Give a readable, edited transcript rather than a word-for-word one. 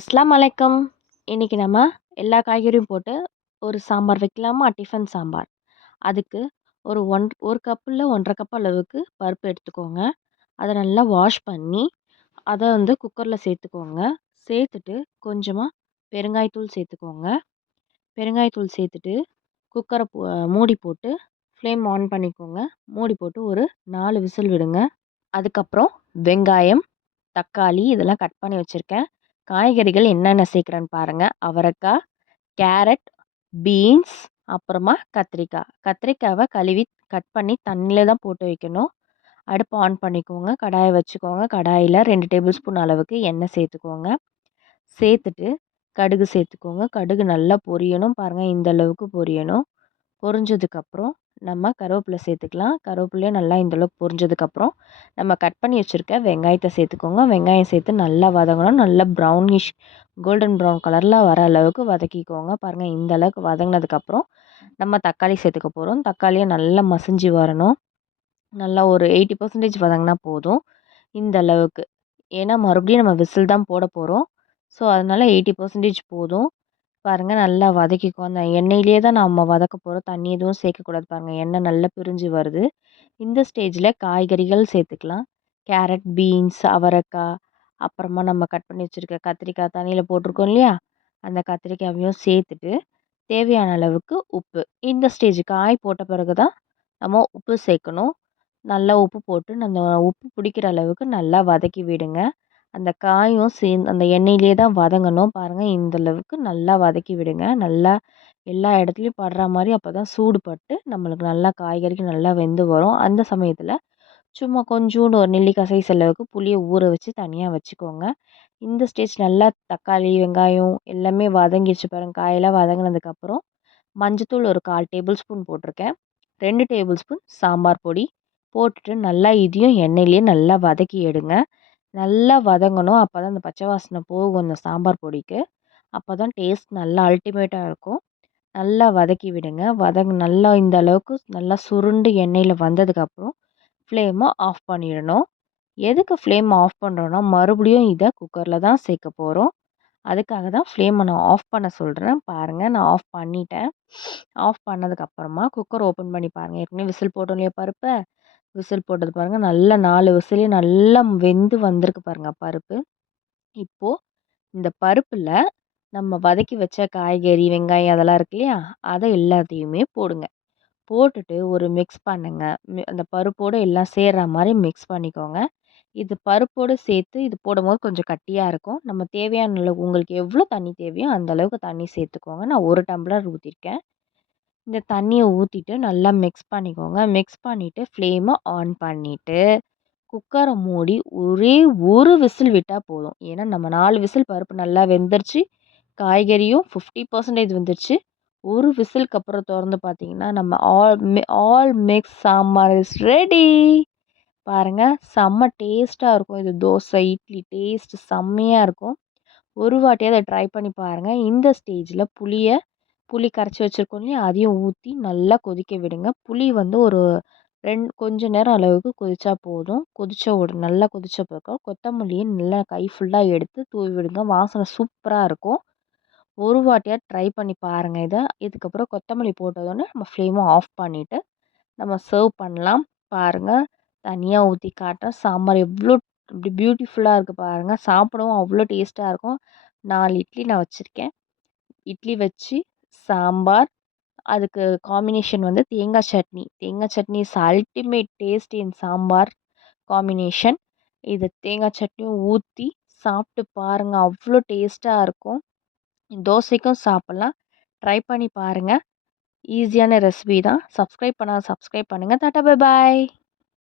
அஸ்லாம் வலைக்கம். இன்னைக்கு நம்ம எல்லா காய்கறியும் போட்டு ஒரு சாம்பார் வைக்கலாமா? டிஃபன் சாம்பார். அதுக்கு ஒரு கப்பில் 1.5 கப் அளவுக்கு பருப்பு எடுத்துக்கோங்க. அதை நல்லா வாஷ் பண்ணி அதை குக்கரில் சேர்த்துக்கோங்க. சேர்த்துட்டு கொஞ்சமாக பெருங்காயத்தூள் சேர்த்துக்கோங்க. பெருங்காயத்தூள் சேர்த்துட்டு குக்கரை மூடி போட்டு ஃப்ளேம் ஆன் பண்ணிக்கோங்க. மூடி போட்டு ஒரு 4 விசில் விடுங்க. அதுக்கப்புறம் வெங்காயம், தக்காளி இதெல்லாம் கட் பண்ணி வச்சுருக்கேன். காய்கறிகள் என்னென்ன சேர்க்குறேன்னு பாருங்கள். அவரைக்காய், கேரட், பீன்ஸ், அப்புறமா கத்திரிக்காய். கத்திரிக்காவை கழுவி கட் பண்ணி தண்ணியில் தான் போட்டு வைக்கணும். அடுப்பை ஆன் பண்ணிக்கோங்க. கடாயை வச்சுக்கோங்க. கடாயில் 2 டேபிள் ஸ்பூன் அளவுக்கு எண்ணெய் சேர்த்துக்கோங்க. சேர்த்துட்டு கடுகு சேர்த்துக்கோங்க. கடுகு நல்லா பொரியணும். பாருங்கள், இந்த அளவுக்கு பொரியணும். பொரிஞ்சதுக்கப்புறம் நம்ம கருவேப்பிலை சேர்த்துக்கலாம். கருவேப்பிலையும் நல்லா இந்தளவுக்கு பொரிஞ்சதுக்கப்புறம் நம்ம கட் பண்ணி வச்சுருக்க வெங்காயத்தை சேர்த்துக்கோங்க. வெங்காயம் சேர்த்து நல்லா வதங்கணும். நல்லா ப்ரௌனிஷ் கோல்டன் ப்ரௌன் கலரில் வர அளவுக்கு வதக்கிக்கோங்க. பாருங்கள், இந்த அளவுக்கு வதங்கினதுக்கப்புறம் நம்ம தக்காளி சேர்த்துக்க போகிறோம். தக்காளியை நல்லா மசிஞ்சு வரணும். நல்லா ஒரு 80% வதங்கினா போதும். இந்த அளவுக்கு. ஏன்னா மறுபடியும் நம்ம விசில் தான் போட போகிறோம். ஸோ அதனால் 80% போதும். பாருங்கள், நல்லா வதக்கிக்கோ. அந்த எண்ணெயிலே தான் நம்ம வதக்க போகிறோம். தண்ணி எதுவும் சேர்க்கக்கூடாது. பாருங்கள், எண்ணெய் நல்லா பிரிஞ்சு வருது. இந்த ஸ்டேஜில் காய்கறிகள் சேர்த்துக்கலாம். கேரட், பீன்ஸ், அவரைக்காய், அப்புறமா நம்ம கட் பண்ணி வச்சுருக்க கத்திரிக்காய் தண்ணியில் போட்டிருக்கோம் இல்லையா, அந்த கத்திரிக்காயையும் சேர்த்துட்டு தேவையான அளவுக்கு உப்பு. இந்த ஸ்டேஜ் காய் போட்ட பிறகு தான் நம்ம உப்பு சேர்க்கணும். நல்லா உப்பு போட்டு நம்ம உப்பு பிடிக்கிற அளவுக்கு நல்லா வதக்கி விடுங்க. அந்த காயும் சேர்ந்து அந்த எண்ணெயிலே தான் வதங்கணும். பாருங்கள், இந்த அளவுக்கு நல்லா வதக்கி விடுங்க. நல்லா எல்லா இடத்துலையும் படுற மாதிரி. அப்போ தான் சூடு பட்டு நம்மளுக்கு நல்லா காய்கறிக்கு நல்லா வெந்து வரும். அந்த சமயத்தில் சும்மா கொஞ்சோண்டு ஒரு நெல்லிக்காய் சைஸ் அளவுக்கு புளியை ஊற வச்சு தனியாக வச்சுக்கோங்க. இந்த ஸ்டேஜ் நல்லா தக்காளி, வெங்காயம் எல்லாமே வதங்கிடுச்சு பாருங்கள். காயெல்லாம் வதங்கினதுக்கப்புறம் மஞ்சத்தூள் ஒரு 1/4 டேபிள் ஸ்பூன் போட்டிருக்கேன். 2 டேபிள் ஸ்பூன் சாம்பார் பொடி போட்டுட்டு நல்லா இதையும் எண்ணெயிலேயே நல்லா வதக்கி எடுங்க. நல்லா வதங்கணும். அப்போ தான் அந்த பச்சை வாசனை போகும் அந்த சாம்பார் பொடிக்கு. அப்போ தான் டேஸ்ட் நல்லா அல்டிமேட்டாக இருக்கும். நல்லா வதக்கி விடுங்க. நல்லா இந்த அளவுக்கு நல்லா சுருண்டு எண்ணெயில் வந்ததுக்கப்புறம் ஃப்ளேமை ஆஃப் பண்ணிடணும். எதுக்கு ஃப்ளேம் ஆஃப் பண்ணுறோன்னா, மறுபடியும் இதை குக்கரில் தான் சேர்க்க போகிறோம். அதுக்காக தான் ஃப்ளேமை நான் ஆஃப் பண்ண சொல்கிறேன். பாருங்கள், நான் ஆஃப் பண்ணிட்டேன். ஆஃப் பண்ணதுக்கப்புறமா குக்கர் ஓப்பன் பண்ணி பாருங்கள். ஏற்கனவே விசில் போட்டோம் இல்லையா பருப்பை, விசில் போட்டது பாருங்கள். நல்லா 4 விசிலையும் நல்லா வெந்து வந்திருக்கு பாருங்கள் பருப்பு. இப்போது இந்த பருப்பில் நம்ம வதக்கி வச்ச காய்கறி, வெங்காயம் அதெல்லாம் இருக்கு இல்லையா, அதை எல்லாத்தையுமே போடுங்க. போட்டுட்டு ஒரு மிக்ஸ் பண்ணுங்க. அந்த பருப்போடு எல்லாம் சேர்ற மாதிரி மிக்ஸ் பண்ணிக்கோங்க. இது பருப்போடு சேர்த்து இது போடும்போது கொஞ்சம் கட்டியாக இருக்கும். நம்ம தேவையான அளவு உங்களுக்கு எவ்வளோ தண்ணி தேவையோ அந்த அளவுக்கு தண்ணி சேர்த்துக்கோங்க. நான் 1 டம்ளர் ஊற்றிருக்கேன். இந்த தண்ணியை ஊற்றிட்டு நல்லா மிக்ஸ் பண்ணிக்கோங்க. மிக்ஸ் பண்ணிவிட்டு ஃப்ளேமை ஆன் பண்ணிவிட்டு குக்கரை மூடி ஒரே ஒரு விசில் விட்டால் போதும். ஏன்னா நம்ம 4 விசில் பருப்பு நல்லா வெந்துருச்சு. காய்கறியும் 50% வெந்துருச்சு. ஒரு விசிலுக்கு அப்புறம் திறந்து பார்த்தீங்கன்னா நம்ம all mix sambar is ready. பாருங்கள், செம்ம டேஸ்ட்டாக இருக்கும். இது தோசை, இட்லி டேஸ்ட் செம்மையாக இருக்கும். ஒரு வாட்டியாவது அதை ட்ரை பண்ணி பாருங்கள். இந்த ஸ்டேஜில் புளி கரைச்சி வச்சுருக்கோம் இல்லையா, அதையும் ஊற்றி நல்லா கொதிக்க விடுங்க. புளி ஒரு கொஞ்ச நேரம் அளவுக்கு கொதிச்சா போதும். நல்லா கொதிச்ச பிறகு கொத்தமல்லியை நல்லா கை ஃபுல்லாக எடுத்து தூவி விடுங்க. வாசனை சூப்பராக இருக்கும். ஒரு வாட்டியாக ட்ரை பண்ணி பாருங்கள் இதை. இதுக்கப்புறம் கொத்தமல்லி போட்டதோடனே நம்ம ஃப்ளேமை ஆஃப் பண்ணிவிட்டு நம்ம சர்வ் பண்ணலாம். பாருங்கள், தனியாக ஊற்றி காட்டுறேன். சாம்பார் எவ்வளோ இப்படி பியூட்டிஃபுல்லாக இருக்குது பாருங்கள். சாப்பிடவும் அவ்வளோ டேஸ்ட்டாக இருக்கும். 4 இட்லி நான் வச்சுருக்கேன். இட்லி வச்சு சாம்பார், அதுக்கு காம்பினேஷன் தேங்காய் சட்னி. தேங்காய் chutney is ultimate taste in sambar combination. இது தேங்காய் சட்னியும் ஊற்றி சாப்பிட்டு பாருங்கள், அவ்வளோ டேஸ்ட்டாக இருக்கும். தோசைக்கும் சாப்பிட்லாம். ட்ரை பண்ணி பாருங்கள். ஈஸியான ரெசிபி தான். சப்ஸ்கிரைப் பண்ணால் சப்ஸ்கிரைப் பண்ணுங்கள். Tata bye bye.